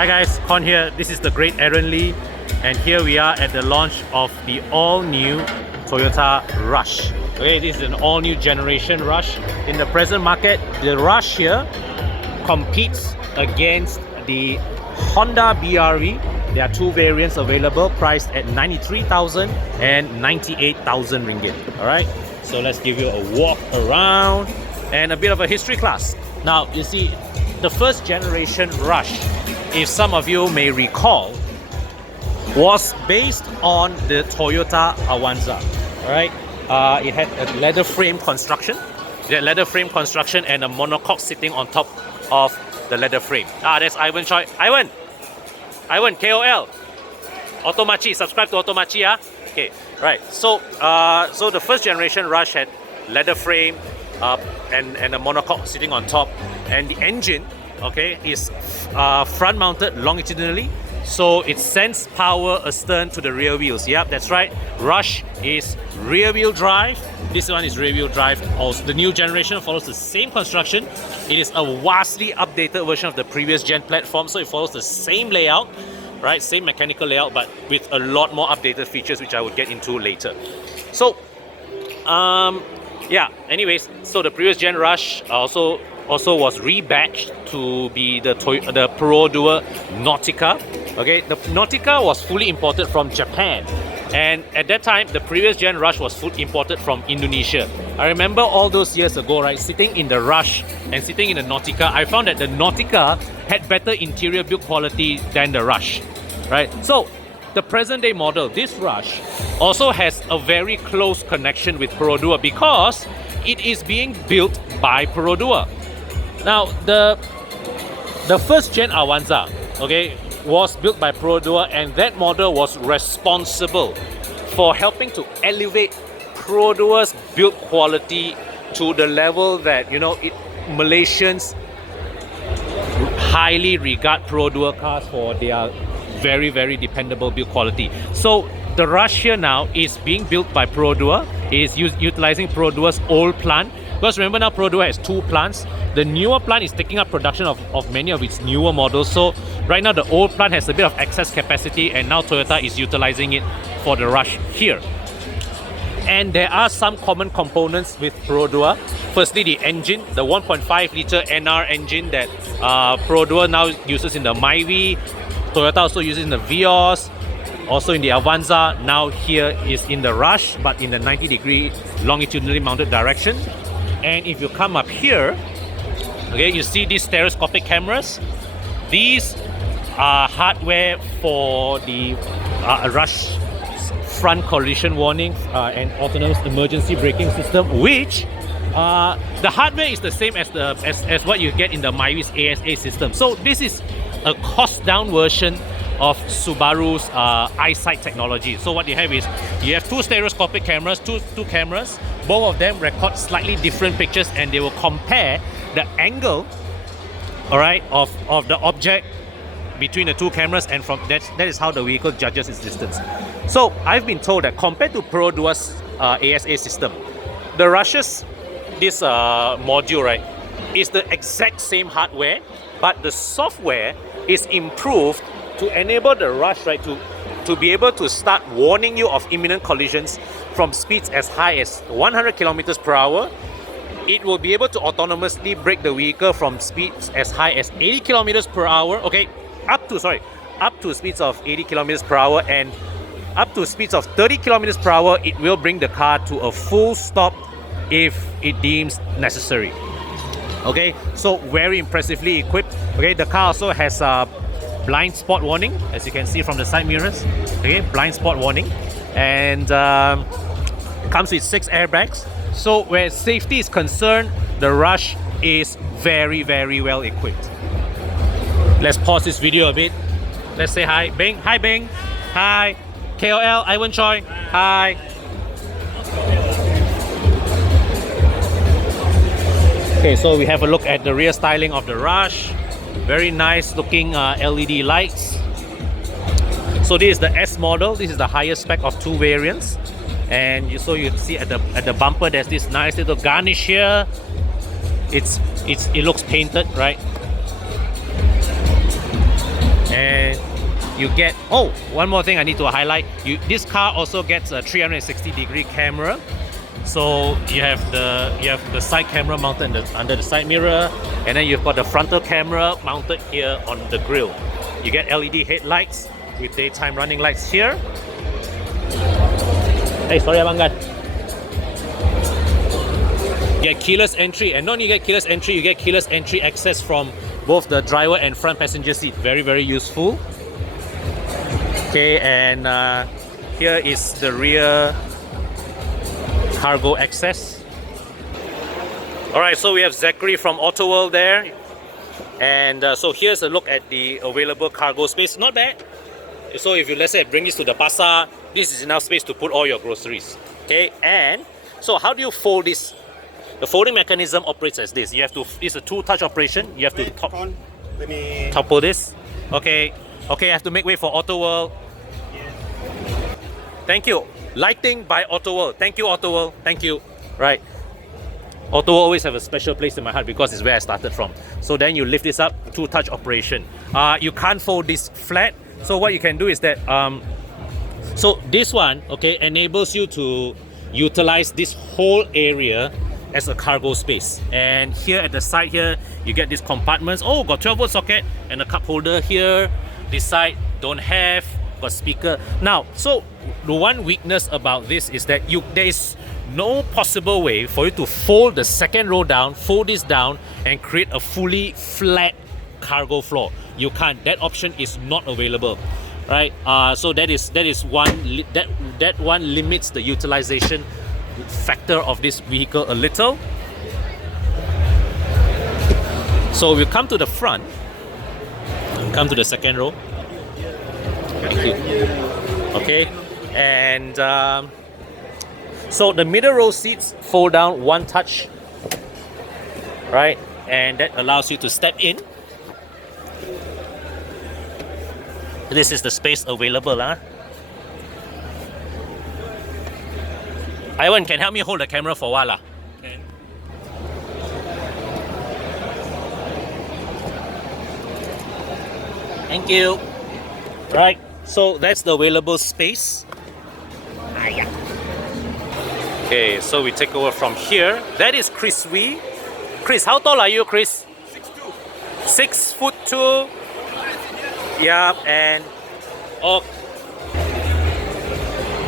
Hi guys, Con here. This is the great Aaron Lee, and here we are at the launch of the all-new Toyota Rush. Okay, this is an all-new generation Rush. In the present market, the Rush here competes against the Honda BRV. There are two variants available, priced at 93,000 and 98,000 ringgit. Alright, so let's give you a walk around and a bit of a history class. Now, you see, the first generation Rush, if some of you may recall, was based on the Toyota Avanza. Alright, it had a leather frame construction. It had leather frame construction and a monocoque sitting on top of the leather frame. That's Ivan Choi. Ivan, KOL, Automachi, subscribe to Automachi, Okay, right. So the first generation Rush had leather frame and a monocoque sitting on top, and the engine, okay, is front mounted longitudinally, so it sends power astern to the rear wheels. Yep, that's right. Rush is rear wheel drive. This one is rear wheel drive. Also, the new generation follows the same construction. It is a vastly updated version of the previous gen platform, so it follows the same layout, right? Same mechanical layout, but with a lot more updated features, which I would get into later. So, yeah. Anyways, so the previous gen Rush also was rebadged to be the Pro Duo Nautica. Okay, the Nautica was fully imported from Japan, and at that time the previous gen Rush was fully imported from Indonesia. I remember all those years ago, right, sitting in the Rush and sitting in the Nautica, I found that the Nautica had better interior build quality than the Rush, right? So the present day model, this Rush, also has a very close connection with Pro Duo because it is being built by Pro Duo. Now, the first gen Avanza, okay, was built by Pro Duo, and that model was responsible for helping to elevate Pro Duo's build quality to the level that, you know, Malaysians highly regard Pro Duo cars for their very, very dependable build quality. So the Rush here now is being built by Pro Duo. It is utilizing Pro Duo's old plant. Because remember now, Pro Duo has two plants. The newer plant is taking up production of many of its newer models. So right now the old plant has a bit of excess capacity, and now Toyota is utilizing it for the Rush here. And there are some common components with Pro Duo. Firstly, the engine, the 1.5 litre NR engine that Pro Duo now uses in the Myvi. Toyota also uses in the Vios, also in the Avanza. Now here is in the Rush, but in the 90-degree longitudinally mounted direction. And if you come up here, okay, you see these stereoscopic cameras. These are hardware for the Rush front collision warning and autonomous emergency braking system, which the hardware is the same as what you get in the Myvi's ASA system. So this is a cost-down version of Subaru's eyesight technology. So what you have is, you have two stereoscopic cameras, two cameras. Both of them record slightly different pictures, and they will compare the angle, all right, of the object between the two cameras, and from that is how the vehicle judges its distance. So I've been told that compared to Pro Duo's ASA system, the Rush's this module, right, is the exact same hardware, but the software is improved to enable the Rush, right, to be able to start warning you of imminent collisions from speeds as high as 100 kilometers per hour. It will be able to autonomously brake the vehicle from speeds as high as 80 kilometers per hour. Okay, up to speeds of 80 kilometers per hour, and up to speeds of 30 kilometers per hour. It will bring the car to a full stop if it deems necessary. Okay, so very impressively equipped. Okay, the car also has a blind spot warning, as you can see from the side mirrors. Okay, blind spot warning, and comes with 6 airbags. So where safety is concerned, the Rush is very, very well equipped. Let's pause this video a bit. Let's say hi, Bing. Hi, Bing. Hi, KOL, Ivan Choi. Hi. Okay, so we have a look at the rear styling of the Rush. Very nice looking LED lights. So this is the S model. This is the highest spec of two variants. And you see at the bumper, there's this nice little garnish here. It looks painted, right? you get, oh, one more thing I need to highlight. This car also gets a 360-degree camera. So you have the side camera mounted under the side mirror, and then you've got the frontal camera mounted here on the grille. You get LED headlights with daytime running lights here. Hey, sorry Abang Gan. You get keyless entry, and not only you get keyless entry, you get keyless entry access from both the driver and front passenger seat. Very, very useful. Okay, and here is the rear cargo access. Alright, so we have Zachary from AutoWorld there. And so here's a look at the available cargo space. Not bad. So if you, let's say, bring this to the pasar, this is enough space to put all your groceries. Okay, and so how do you fold this? The folding mechanism operates as this. You have to, it's a two-touch operation. You have to topple this. Okay, I have to make way for AutoWorld. Thank you. Lighting by AutoWorld. Thank you, AutoWorld. Thank you. Right. AutoWorld always have a special place in my heart because it's where I started from. So then you lift this up, two-touch operation. You can't fold this flat. So what you can do is that, so this one, okay, enables you to utilize this whole area as a cargo space. And here at the side here, you get these compartments. Oh, got 12-volt socket and a cup holder here. This side don't have, got speaker. Now, so the one weakness about this is that there is no possible way for you to fold the second row down, fold this down, and create a fully flat cargo floor. You can't. That option is not available, right? So that one limits the utilization factor of this vehicle a little. So we'll come to the front. Come to the second row. Thank you. Okay, and so the middle row seats fold down one touch, right? And that allows you to step in. This is the space available, huh? Ivan, can help me hold the camera for a while, Can. Thank you. Right, so that's the available space. Okay, so we take over from here. That is Chris Wee. Chris, how tall are you, Chris? 6'2". 6'2". Yeah, and oh.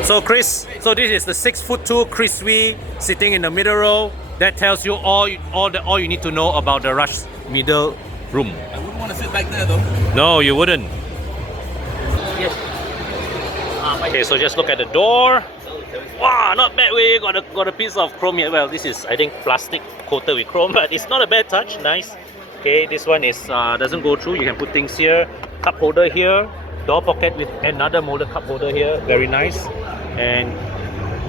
So Chris, so this is the 6'2" Chris Wee sitting in the middle row. That tells you all you need to know about the Rush middle room. I wouldn't want to sit back there though. No, you wouldn't. Yes. Okay, so just look at the door. Wow, not bad. We got a piece of chrome here. Well, this is, I think, plastic coated with chrome, but it's not a bad touch. Nice. Okay, this one is doesn't go through. You can put things here. Cup holder here. Door pocket with another molded cup holder here. Very nice. And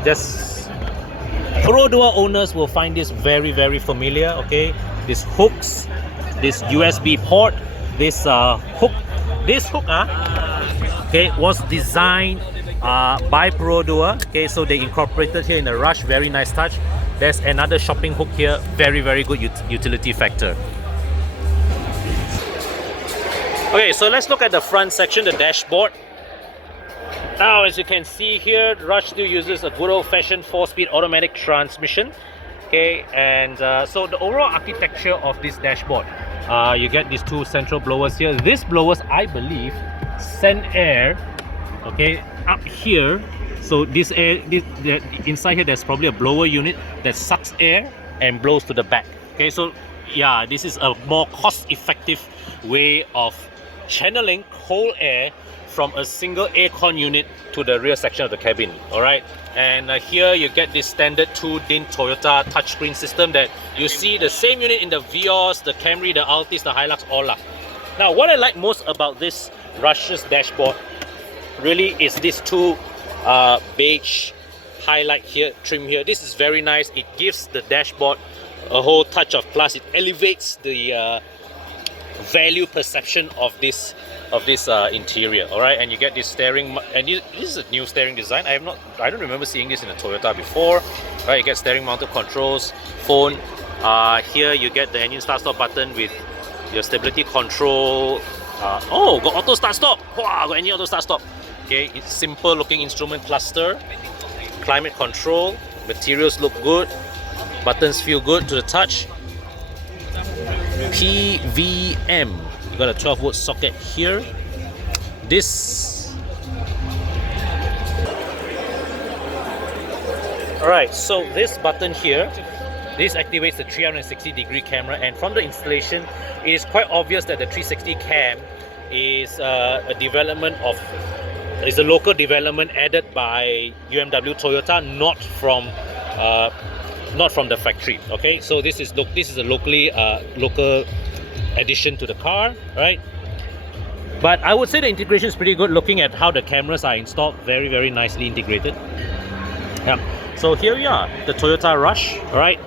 just Pro Duo owners will find this very, very familiar. Okay, these hooks, this USB port, this hook, okay, was designed by Pro Duo. Okay, so they incorporated here in the Rush. Very nice touch. There's another shopping hook here. Very, very good utility factor. Okay, so let's look at the front section, the dashboard. Now, as you can see here, Rush still uses a good old-fashioned 4-speed automatic transmission. Okay, and so the overall architecture of this dashboard, you get these two central blowers here. These blowers, I believe, send air, okay, up here. So this air, inside here, there's probably a blower unit that sucks air and blows to the back. Okay, so yeah, this is a more cost-effective way of channeling cold air from a single aircon unit to the rear section of the cabin. All right, and here you get this standard 2-DIN Toyota touchscreen system that you see the same unit in the Vios, the Camry, the Altis, the Hilux, all up. Now, what I like most about this Rush's dashboard really is these two beige highlight here, trim here. This is very nice. It gives the dashboard a whole touch of class. It elevates the value perception of this interior. All right, and you get this steering, and this is a new steering design. I don't remember seeing this in a Toyota before. Right, you get steering mounted controls, phone. Here you get the engine start stop button with your stability control, Oh, got auto start stop. Wow, got any auto start stop. Okay, it's simple looking instrument cluster. Climate control. Materials look good. Buttons feel good to the touch. PVM. You got a 12-volt socket here. This. Alright, so this button here, this activates the 360-degree camera, and from the installation, it is quite obvious that the 360 cam is a local development added by UMW Toyota, not from the factory. Okay, so this is a local addition to the car, right? But I would say the integration is pretty good. Looking at how the cameras are installed, very nicely integrated. Yeah. So here we are, the Toyota Rush. All right.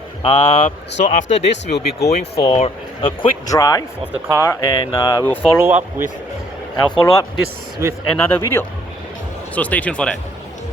So after this, we'll be going for a quick drive of the car, and I'll follow up this with another video. So stay tuned for that.